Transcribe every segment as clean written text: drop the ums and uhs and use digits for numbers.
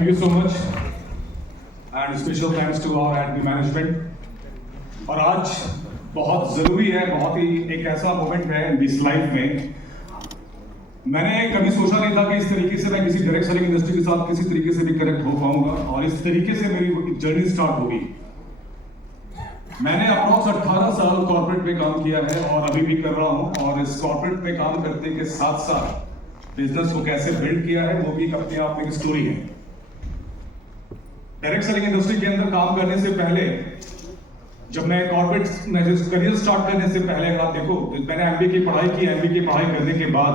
Thank you so much and special thanks to our ADB management। और आज बहुत ज़रूरी है, बहुत ही एक ऐसा मोमेंट है इस लाइफ में। मैंने कभी सोचा नहीं था कि इस तरीके से मैं किसी डायरेक्ट सेलिंग इंडस्ट्री के साथ किसी तरीके से भी कनेक्ट हो पाऊंगा और इस तरीके से मेरी जर्नी स्टार्ट होगी। मैंने अप्रॉक्स 18 साल कॉर्पोरेट में काम किया है और अभी भी कर रहा हूं, और इस कॉर्पोरेट में काम करने के साथ साथ बिजनेस को कैसे बिल्ड किया है वो भी अपने आप में एक स्टोरी है। डायरेक्ट सेलिंग इंडस्ट्री के अंदर काम करने से पहले, जब मैं कॉर्पोरेट में करियर स्टार्ट करने से पहले, आप देखो मैंने एमबीए की पढ़ाई की। एमबीए की पढ़ाई करने के बाद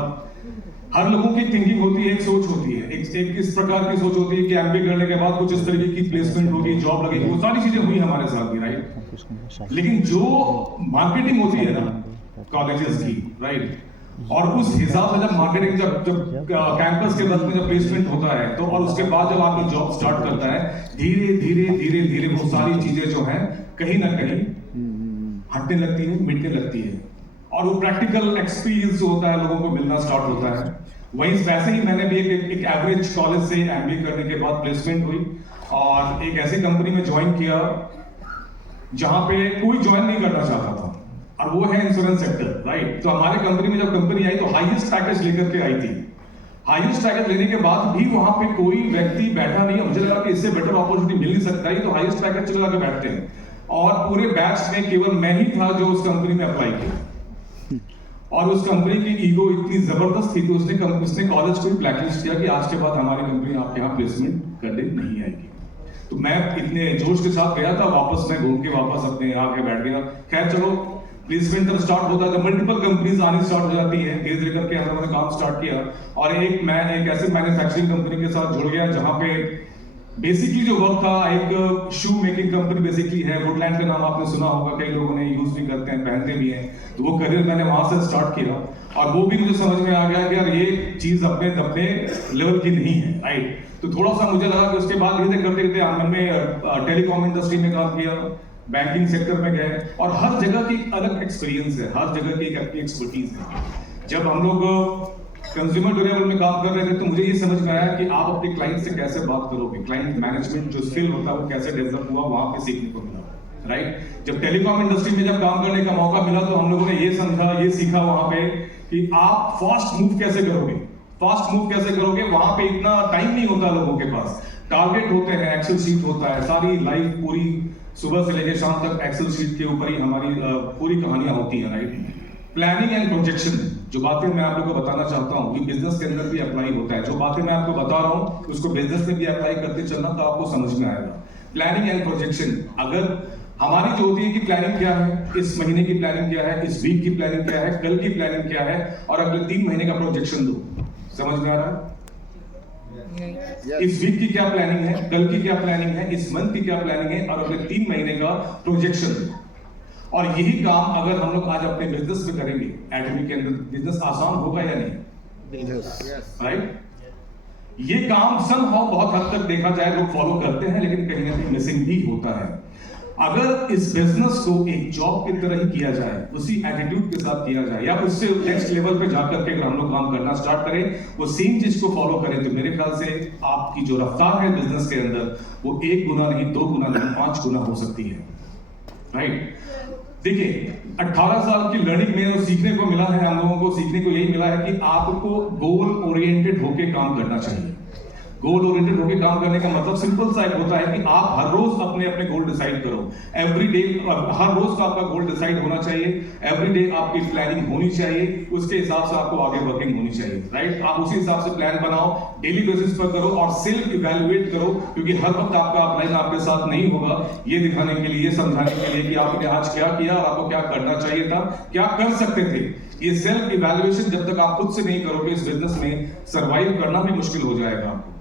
हर लोगों की थिंकिंग होती है, एक सोच होती है, एक इस प्रकार की सोच होती है कि एमबीए करने के बाद कुछ इस तरीके की प्लेसमेंट होगी, जॉब लगेगी। वो सारी चीजें हुई हमारे साथ भी, राइट। लेकिन जो मार्केटिंग होती है ना कॉलेजेस की, राइट, और उस हिसाब से जब मार्केटिंग जब कैंपस के बदले में जब प्लेसमेंट होता है तो, और उसके बाद जब आदमी जॉब स्टार्ट करता है, धीरे धीरे धीरे धीरे वो सारी चीजें जो है कहीं ना कहीं हटने लगती है, मिटने लगती है, और वो प्रैक्टिकल एक्सपीरियंस जो होता है लोगों को मिलना स्टार्ट होता है। वहीं वैसे ही मैंने भी एक एवरेज कॉलेज से एमबीए करने के बाद प्लेसमेंट हुई और एक ऐसी कंपनी में ज्वाइन किया जहां पे कोई ज्वाइन नहीं करना चाहता था, और वो है इंश्योरेंस सेक्टर, राइट। तो हमारे कंपनी में जब कंपनी आई तो हाईएस्ट पैकेज लेकर के आई थी। हाईएस्ट पैकेज लेने के बाद भी वहां पे कोई व्यक्ति बैठा नहीं है। मुझे लगा कि इससे बेटर अपॉर्चुनिटी मिल नहीं सकता है, तो हाईएस्ट पैकेज चला के बैठते हैं। और पूरे बैच में केवल मैं ही था जो उस कंपनी में अप्लाई किया, और उस कंपनी की ईगो इतनी जबरदस्त थी कि उसने कॉलेज को ब्लैकलिस्ट किया कि आज के बाद हमारी कंपनी आपके यहाँ प्लेसमेंट करने नहीं आएगी। तो मैं इतने जोश के साथ गया था, वापस मैं घूम के वापस अपने यहाँ आके बैठ गया। खैर चलो, प्लेसमेंट जब स्टार्ट होता है तो मल्टीपल कंपनीज आनी स्टार्ट हो जाती है। धीरे धीरे करके हम लोगों ने काम स्टार्ट किया और मैं एक ऐसे मैन्युफैक्चरिंग कंपनी के साथ जुड़ गया जहां पे बेसिकली जो वर्क था, एक शू मेकिंग कंपनी बेसिकली है। वुडलैंड का नाम आपने सुना होगा, कई लोगों ने यूज भी करते हैं, पहनते भी हैं। तो वो करियर मैंने वहां से स्टार्ट किया और वो भी मुझे समझ में आ गया कि यार ये चीज अपने लेवल की नहीं है, राइट। तो थोड़ा सा मुझे लगा कि उसके बाद धीरे करते करते मैंने टेलीकॉम इंडस्ट्री में काम किया, बैंकिंग सेक्टर में गए, और हर जगह की एक अलग एक्सपीरियंस है, हर जगह की एक अपनी एक्सपर्टीज है। जब हम लोग कंज्यूमर ड्यूरेबल में काम कर रहे थे तो मुझे ये समझ में आया कि आप अपने क्लाइंट से कैसे बात करोगे। क्लाइंट मैनेजमेंट जो स्किल होता है वो कैसे डेवलप हुआ, वहां पे सीखने को मिला, राइट। जब टेलीकॉम इंडस्ट्री में जब काम करने का मौका मिला तो हम लोगों ने ये समझा, ये सीखा वहां पे कि आप फास्ट मूव कैसे करोगे। फास्ट मूव कैसे करोगे, वहां पे इतना टाइम नहीं होता लोगों के पास। टारगेट होते हैं, एक्सेल शीट होता है, सारी लाइफ पूरी सुबह से लेकर शाम तक एक्सेल शीट के ऊपर ही हमारी पूरी कहानियां होती हैं, राइट। प्लानिंग एंड प्रोजेक्शन, जो बातें मैं आप लोगों को बताना चाहता हूँ, ये बिजनेस के अंदर भी अप्लाई होता है। जो बातें मैं आपको बता रहा हूँ उसको बिजनेस में भी अप्लाई करते चलना तो आपको समझ में आएगा। प्लानिंग एंड प्रोजेक्शन, अगर हमारी जो होती है कि प्लानिंग क्या है, इस महीने की प्लानिंग क्या है, इस वीक की प्लानिंग क्या है, कल की प्लानिंग क्या है, और अगले 3 महीने का प्रोजेक्शन दो। समझ में आ रहा है? इस वीक की क्या प्लानिंग है, कल की क्या प्लानिंग है, इस मंथ की क्या प्लानिंग है, और अगले 3 महीने का प्रोजेक्शन। और यही काम अगर हम लोग आज अपने बिजनेस में करेंगे, एडमी के अंदर, बिजनेस आसान होगा या नहीं, राइट। ये काम समहाउ बहुत हद तक देखा जाए लोग फॉलो करते हैं, लेकिन कहीं ना कहीं मिसिंग भी होता है। अगर इस बिजनेस को एक जॉब की तरह ही किया जाए, उसी एटीट्यूड के साथ किया जाए, या उससे नेक्स्ट लेवल पे जाकर के अगर हम लोग काम करना स्टार्ट करें, वो सेम चीज को फॉलो करें, तो मेरे ख्याल से आपकी जो रफ्तार है बिजनेस के अंदर वो 1 गुना नहीं, 2 गुना नहीं, 5 गुना हो सकती है, राइट। देखिए 18 साल की लर्निंग में सीखने को मिला है, हम लोगों को सीखने को यही मिला है कि आपको गोल ओरिएंटेड होके काम करना चाहिए। गोल ओरिएंटेड होकर काम करने का मतलब सिंपल सा एक होता है कि आप हर रोज अपने अपने गोल डिसाइड करो। एवरी डे, हर रोज का आपका गोल डिसाइड होना चाहिए। एवरी डे आपकी प्लानिंग होनी चाहिए, उसके हिसाब से आपको आगे वर्किंग होनी चाहिए, राइट। आप उसी हिसाब से प्लान बनाओ, डेली बेसिस पर करो और सेल्फ इवैल्यूएट करो, क्योंकि हर वक्त आपका अपलाइन आपके साथ नहीं होगा। ये दिखाने के लिए, ये समझाने के लिए कि आपने आज क्या किया और आपको क्या करना चाहिए था, क्या कर सकते थे। ये सेल्फ इवैल्यूएशन जब तक आप खुद से नहीं करोगे, इस बिजनेस में सर्वाइव करना भी मुश्किल हो जाएगा आपको,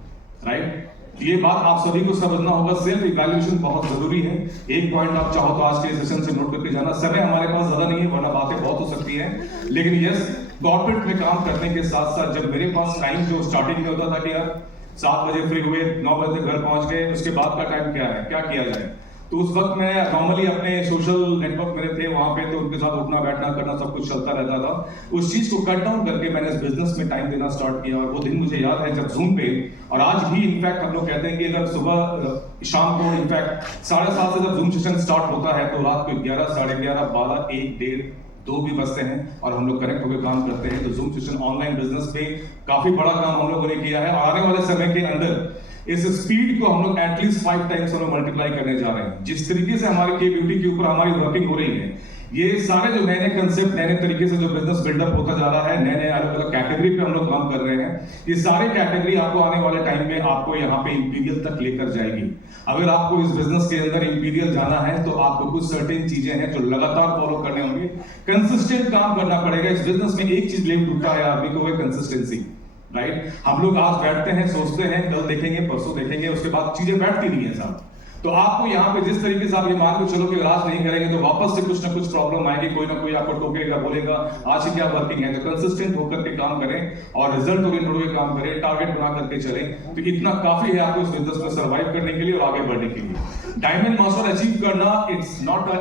राइट। ये बात आप सभी को समझना होगा, सेल्फ इवैल्यूएशन बहुत जरूरी है। एक पॉइंट आप चाहो तो आज के सेशन से नोट करके जाना। समय हमारे पास ज्यादा नहीं है, वरना बातें बहुत हो सकती हैं, लेकिन यस, कॉर्पोरेट में काम करने के साथ साथ जब मेरे पास टाइम जो स्टार्टिंग में होता था कि यार 7 बजे फ्री हुए, 9 बजे घर पहुंच गए, उसके बाद का टाइम क्या है, क्या किया जाए, तो उस वक्त मैं नॉर्मली अपने सोशल नेटवर्क मेरे थे वहां पे, तो उनके साथ उठना बैठना करना सब कुछ चलता रहता था। उस चीज को कट डाउन करके मैंने इस बिजनेस में टाइम देना स्टार्ट किया। और वो दिन मुझे याद है जब जूम पे, और आज भी इनफैक्ट हम लोग कहते हैं कि अगर सुबह शाम को इनफैक्ट 7:30 से जब जूम सेशन स्टार्ट होता है तो रात को 11, 11:30, 12, 1, 1:30, 2 भी बजते हैं और हम लोग कनेक्ट होकर काम करते हैं। तो जूम सेशन ऑनलाइन बिजनेस पे काफी बड़ा काम हम लोगों ने किया है, और आने वाले समय के अंदर इस स्पीड को हम लोग एटलीस्ट 5 टाइम्स हम लोग मल्टीप्लाई करने जा रहे हैं। जिस तरीके से हमारे के ब्यूटी के ऊपर हमारी वर्किंग हो रही है, ये सारे जो नए नए कंसेप्ट, नए नए तरीके से जो बिजनेस बिल्डअप होता जा रहा है, नए नए अलग अलग कैटेगरी पे हम लोग काम कर रहे हैं, ये सारे कैटेगरी आपको आने वाले टाइम में आपको यहाँ पे इंपीरियल तक लेकर जाएगी। अगर आपको इस बिजनेस के अंदर इंपीरियल जाना है तो आपको कुछ सर्टेन चीजें हैं जो लगातार फॉलो करने होंगे, कंसिस्टेंट काम करना पड़ेगा। इस बिजनेस में एक चीज लेम टूटता है आदमी को, वो कंसिस्टेंसी, राइट। हम लोग आज बैठते हैं, सोचते हैं, कल देखेंगे, परसों देखेंगे, उसके बाद चीजें बैठती नहीं है साहब। तो आपको यहाँ पे जिस तरीके से आप ये मान के चलो कि आज नहीं करेंगे तो वापस से कुछ ना कुछ प्रॉब्लम आएगी, कोई ना कोई आपको टोकेगा, बोलेगा आज ही क्या वर्किंग है। तो कंसिस्टेंट होकर के काम करें और रिजल्ट ओरिएंटेड होकर काम करें, टारगेट बना करके चलें, तो इतना काफी है आपको इस बिजनेस में सर्वाइव करने के लिए और आगे बढ़ने के लिए। डायमंड मास्टर अचीव करना इट्स नॉट अ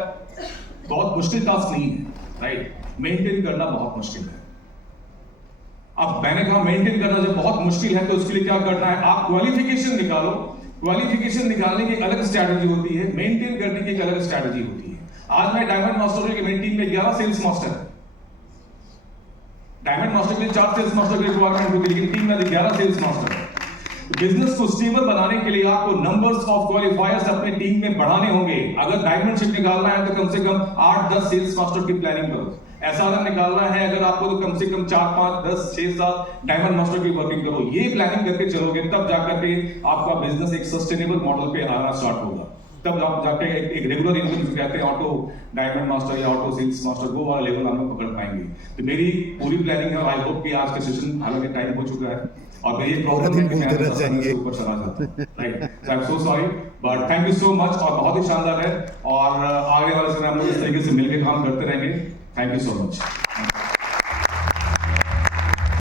बहुत मुश्किल टास्क नहीं है, राइट। मेंटेन करना बहुत मुश्किल है। अब मैंने कहा मेंटेन करना जब बहुत मुश्किल है तो उसके लिए क्या करना है, आप क्वालिफिकेशन निकालो। क्वालिफिकेशन निकालने की अलग स्ट्रैटेजी होती है, मेंटेन करने की एक अलग स्ट्रैटेजी होती है। आज मैं डायमंड मास्टर के मेरी टीम में 11 सेल्स मास्टर है। डायमंड मास्टर के लिए 4 सेल्स मास्टर की रिक्वायरमेंट होती है, लेकिन टीम में 11 सेल्स मास्टर है। बिजनेस को स्टेबल बनाने के लिए आपको नंबर्स ऑफ क्वालिफायर्स अपने टीम में बढ़ाने होंगे। अगर डायमंड शिप निकालना है तो कम से कम 8-10 सेल्स मास्टर की प्लानिंग करो। ऐसा अगर निकालना है अगर आपको तो कम से कम 4, 5, 10, 6, 7 डायमंड मास्टर की वर्किंग करो। ये प्लानिंग करके चलोगे तब जाकर के आपका बिजनेस एक सस्टेनेबल मॉडल पे आना स्टार्ट होगा। तब आप जाके एक रेगुलर इनकम जिसे कहते हैं ऑटो डायमंड मास्टर या ऑटो सेल्स मास्टर, वो वाला लेवल हम पकड़ पाएंगे। तो मेरी पूरी प्लानिंग है और आई होप कि आज का सेशन हालांकि टाइम हो चुका है और मेरी प्रॉब्लम है कि मैं ऊपर चला जाता हूं, right. So I am so sorry but thank you so much, और बहुत ही शानदार है और आगे वाले समय हम लोग इस तरीके से मिलकर काम करते रहेंगे। Thank you so much.